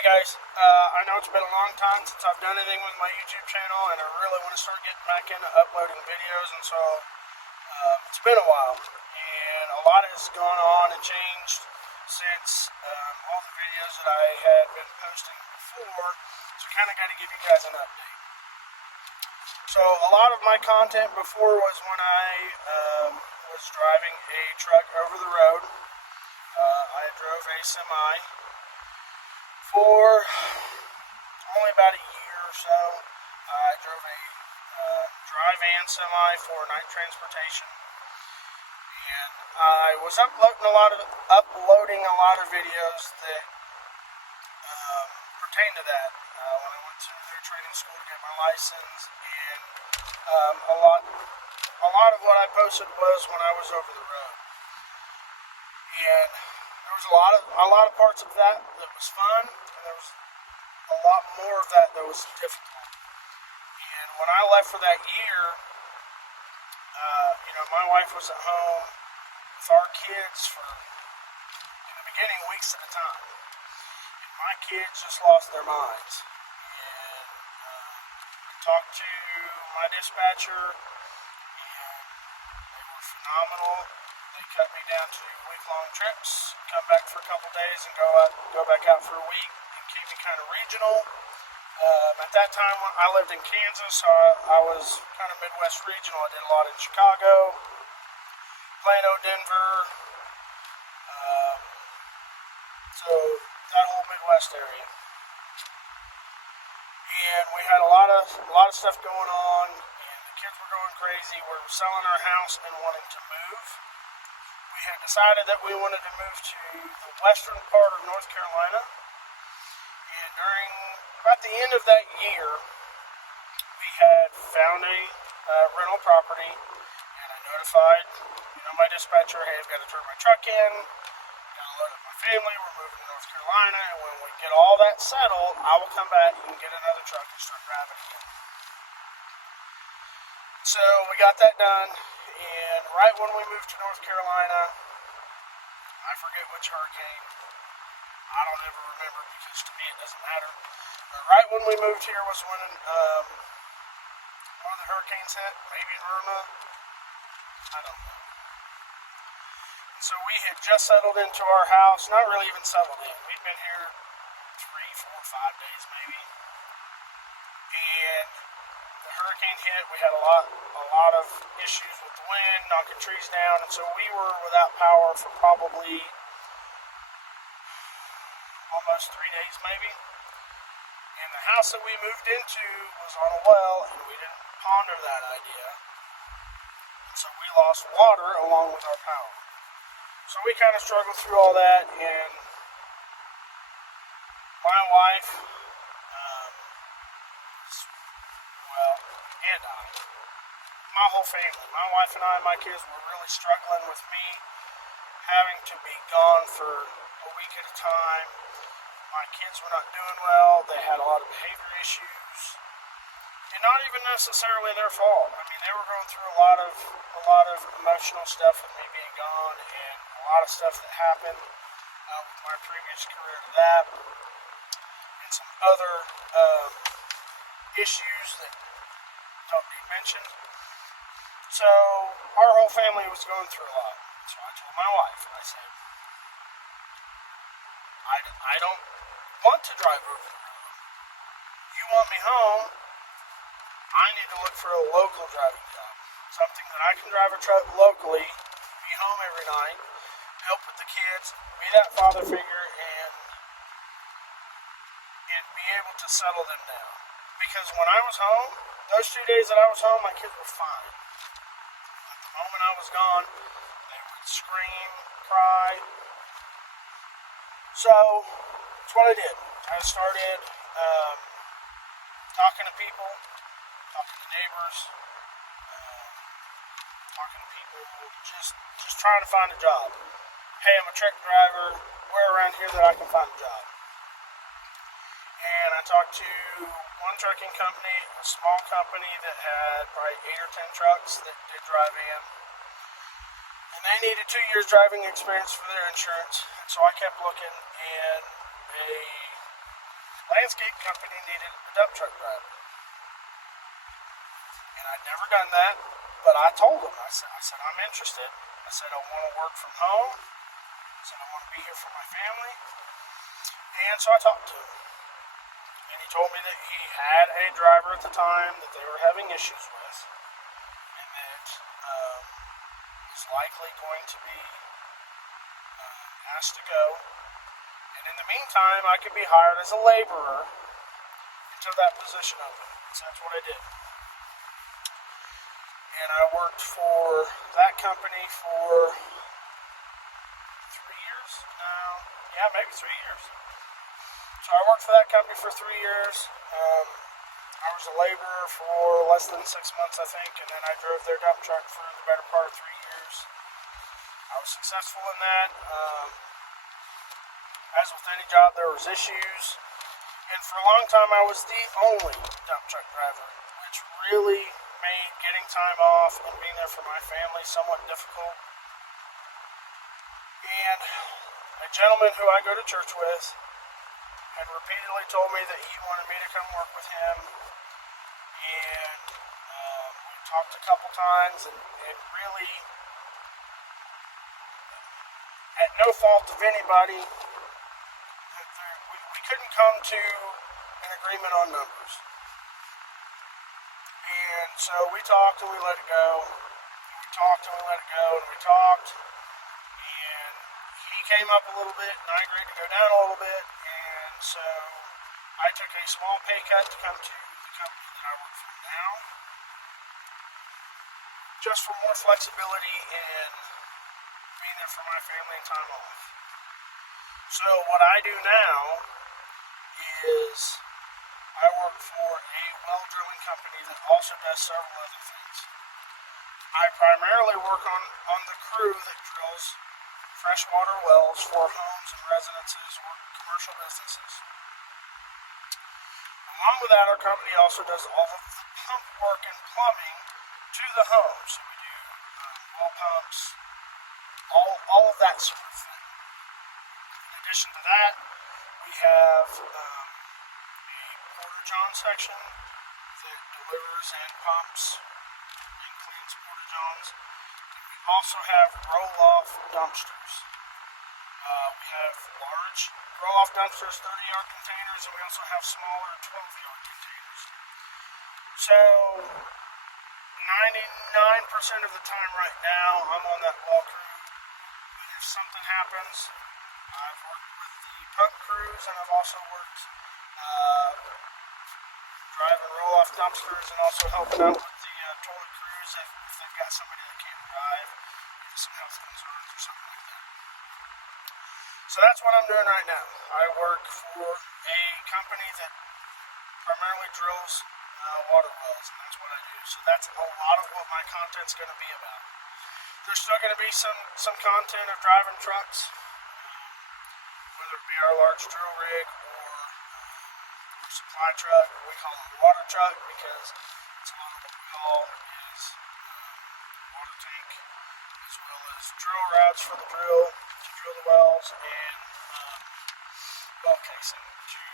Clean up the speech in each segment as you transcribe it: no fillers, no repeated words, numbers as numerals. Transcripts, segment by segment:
Hey guys, I know it's been a long time since I've done anything with my YouTube channel, and I really want to start getting back into uploading videos, and so it's been a while, and a lot has gone on and changed since all the videos that I had been posting before, so I kind of got to give you guys an update. So a lot of my content before was when I was driving a truck over the road. I drove a semi for only about a year or so. I drove a dry van semi for night transportation, and I was uploading a lot of videos that pertain to that. When I went to their training school to get my license, and a lot of what I posted was when I was over the road, and there was a lot of parts of that was fun, and there was a lot more of that was difficult. And when I left for that year, my wife was at home with our kids for, in the beginning, weeks at a time. And my kids just lost their minds. And I talked to my dispatcher, and they were phenomenal. They cut me down to week-long trips, come back for a couple days, and go back out for a week, and keep me kind of regional. At that time, I lived in Kansas, so I was kind of Midwest regional. I did a lot in Chicago, Plano, Denver, so that whole Midwest area. And we had a lot of stuff going on, and the kids were going crazy. We were selling our house and wanting to move. We had decided that we wanted to move to the western part of North Carolina, and during about the end of that year, we had found a rental property, and I notified my dispatcher, hey, I've got to turn my truck in, got to load up my family, we're moving to North Carolina, and when we get all that settled, I will come back and get another truck and start driving again. So we got that done, and right when we moved to North Carolina, I forget which hurricane, I don't ever remember because to me it doesn't matter, but right when we moved here was when one of the hurricanes hit, maybe Irma, I don't know. So we had just settled into our house, not really even settled in, we'd been here 3, 4, 5 days maybe, and the hurricane hit. We had a lot of issues with the wind, knocking trees down, and so we were without power for probably almost 3 days maybe. And the house that we moved into was on a well, and we didn't ponder that idea, and so we lost water along with our power. So we kind of struggled through all that, and my wife, and my whole family, my wife and I and my kids were really struggling with me having to be gone for a week at a time. My kids were not doing well. They had a lot of behavior issues, and not even necessarily their fault. I mean, they were going through a lot of emotional stuff with me being gone, and a lot of stuff that happened with my previous career to that, and some other issues that don't be mentioned. So our whole family was going through a lot. So I told my wife, I said, I don't want to drive over the road. You want me home, I need to look for a local driving job. Something that I can drive a truck locally, be home every night, help with the kids, be that father figure, and be able to settle them down. Because when I was home, those 2 days that I was home, my kids were fine. But the moment I was gone, they would scream, cry. So that's what I did. I started talking to people, talking to neighbors, talking to people, just trying to find a job. Hey, I'm a truck driver. Where around here that I can find a job? And I talked to one trucking company, a small company that had probably 8 or 10 trucks that did drive in. And they needed 2 years driving experience for their insurance. And so I kept looking, and a landscape company needed a dump truck driver. And I'd never done that, but I told him, I said, I'm interested. I said, I want to work from home. I said, I want to be here for my family. And so I talked to him. And he told me that he had a driver at the time that they were having issues with, and that was likely going to be asked to go. And in the meantime, I could be hired as a laborer until that position opened. So that's what I did. And I worked for that company for 3 years now. Yeah, maybe 3 years. So I worked for that company for 3 years. I was a laborer for less than 6 months, I think, and then I drove their dump truck for the better part of 3 years. I was successful in that. As with any job, there was issues. And for a long time, I was the only dump truck driver, which really made getting time off and being there for my family somewhat difficult. And a gentleman who I go to church with had repeatedly told me that he wanted me to come work with him. And we talked a couple times, and it really, at no fault of anybody, we couldn't come to an agreement on numbers. And so we talked and we let it go. And we talked and we let it go, and we talked. And he came up a little bit, and I agreed to go down a little bit. And so I took a small pay cut to come to the company that I work for now, just for more flexibility and being there for my family and time off. So what I do now is I work for a well drilling company that also does several other things. I primarily work on the crew that drills freshwater wells for homes and residences or commercial businesses. Along with that, our company also does all of the pump work and plumbing to the homes. So we do well pumps, all of that sort of thing. In addition to that, we have a porta-john section that delivers and pumps and cleans porta-johns. And we also have roll-off dumpsters. We have large roll-off dumpsters, 30-yard containers, and we also have smaller 12-yard containers. So 99% of the time right now, I'm on that well crew. If something happens, I've worked with the pump crews, and I've also worked driving roll-off dumpsters and also helping out with the toilet crews if they've got somebody that can't drive with some health concerns or something like that. So that's what I'm doing right now. I work for a company that primarily drills water wells, and that's what I do. So that's a lot of what my content's going to be about. There's still going to be some content of driving trucks, whether it be our large drill rig or our supply truck. We call it a water truck because it's a lot of what we haul is water tank, as well as drill routes for the drill to drill the wells, and well casing to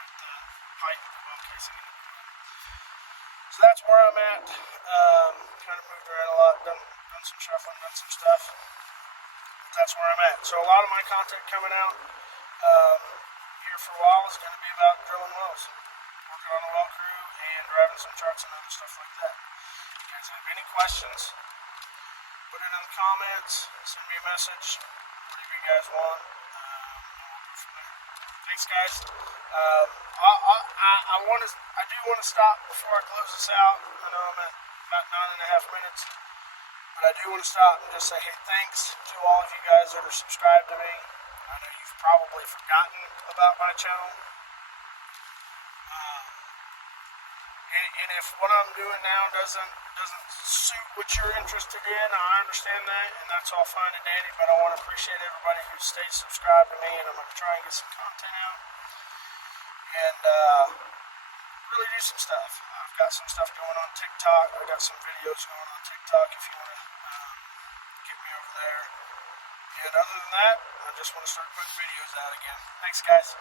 put the pipe of the well casing in the well. So that's where I'm at. Kind of moved around a lot, done some shuffling, done some stuff. That's where I'm at. So a lot of my content coming out here for a while is going to be about drilling wells, working on the well crew, and driving some trucks and other stuff like that. If you guys have any questions, put it in the comments, send me a message, whatever you guys want. We'll go from there. Thanks, guys. I do want to stop before I close this out. I know I'm at about 9.5 minutes. But I do want to stop and just say, hey, thanks to all of you guys that are subscribed to me. I know you've probably forgotten about my channel. And if what I'm doing now doesn't suit what you're interested in, I understand that, and that's all fine and dandy, but I want to appreciate everybody who stays subscribed to me, and I'm going to try and get some content out. And really do some stuff. I've got some stuff going on TikTok. I've got some videos going on TikTok if you want to get me over there. And other than that, I just want to start putting videos out again. Thanks, guys.